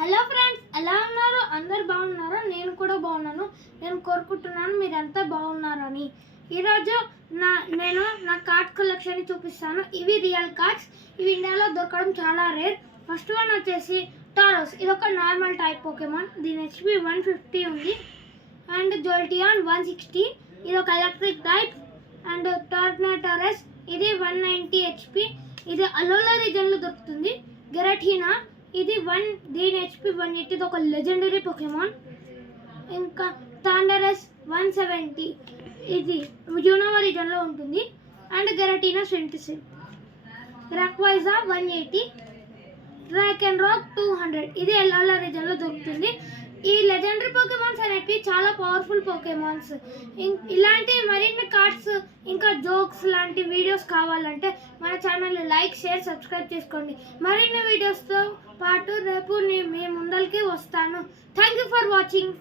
Hello friends, ఎలా ఉన్నారు? అందరు బాగున్నారా? నేను కూడా బాగున్నాను. నేను కోరుకుంటున్నాను మీరంతా బాగున్నారని. ఈరోజు నేను నా కార్డ్ కలెక్షన్ చూపిస్తాను. ఇవి రియల్ కార్డ్స్. ఇవి ఇండియాలో దొరకడం చాలా రేర్. ఫస్ట్ వన్ వచ్చేసి టారోస్. ఇది ఒక నార్మల్ టైప్ పోకేమాన్. దీని హెచ్పి 150 ఉంది. అండ్ జోల్టియాన్ 160. ఇది ఒక ఎలక్ట్రిక్ టైప్. అండ్ టోర్నటోరస్ ఇది 190 హెచ్పి. ఇది అలోలా రీజన్లో దొరుకుతుంది. గెరటినా ఇది దీని హెచ్పి 180. ఇది ఒక లెజెండరీ పోకేమాన్. ఇంకా థండరస్ 170. ఇది యూనోవా రీజన్లో ఉంటుంది. అండ్ గెరటినా 26. గ్రాక్వైజా 180. Drag and rock 200. ఇది ఎల్లోలా రీజన్లో దొరుకుతుంది. ఈ లెజెండరీ పోకేమాన్స్ అనేవి చాలా పవర్ఫుల్ పోకేమాన్స్. ఇలాంటి మరిన్ని కార్డ్స్ ఇంకా జోక్స్ లాంటి వీడియోస్ కావాలంటే మన ఛానల్ని లైక్, షేర్, సబ్స్క్రైబ్ చేసుకోండి. మరిన్ని వీడియోస్తో పాటు రేపు మీ ముందరికి వస్తాను. Thank you for watching.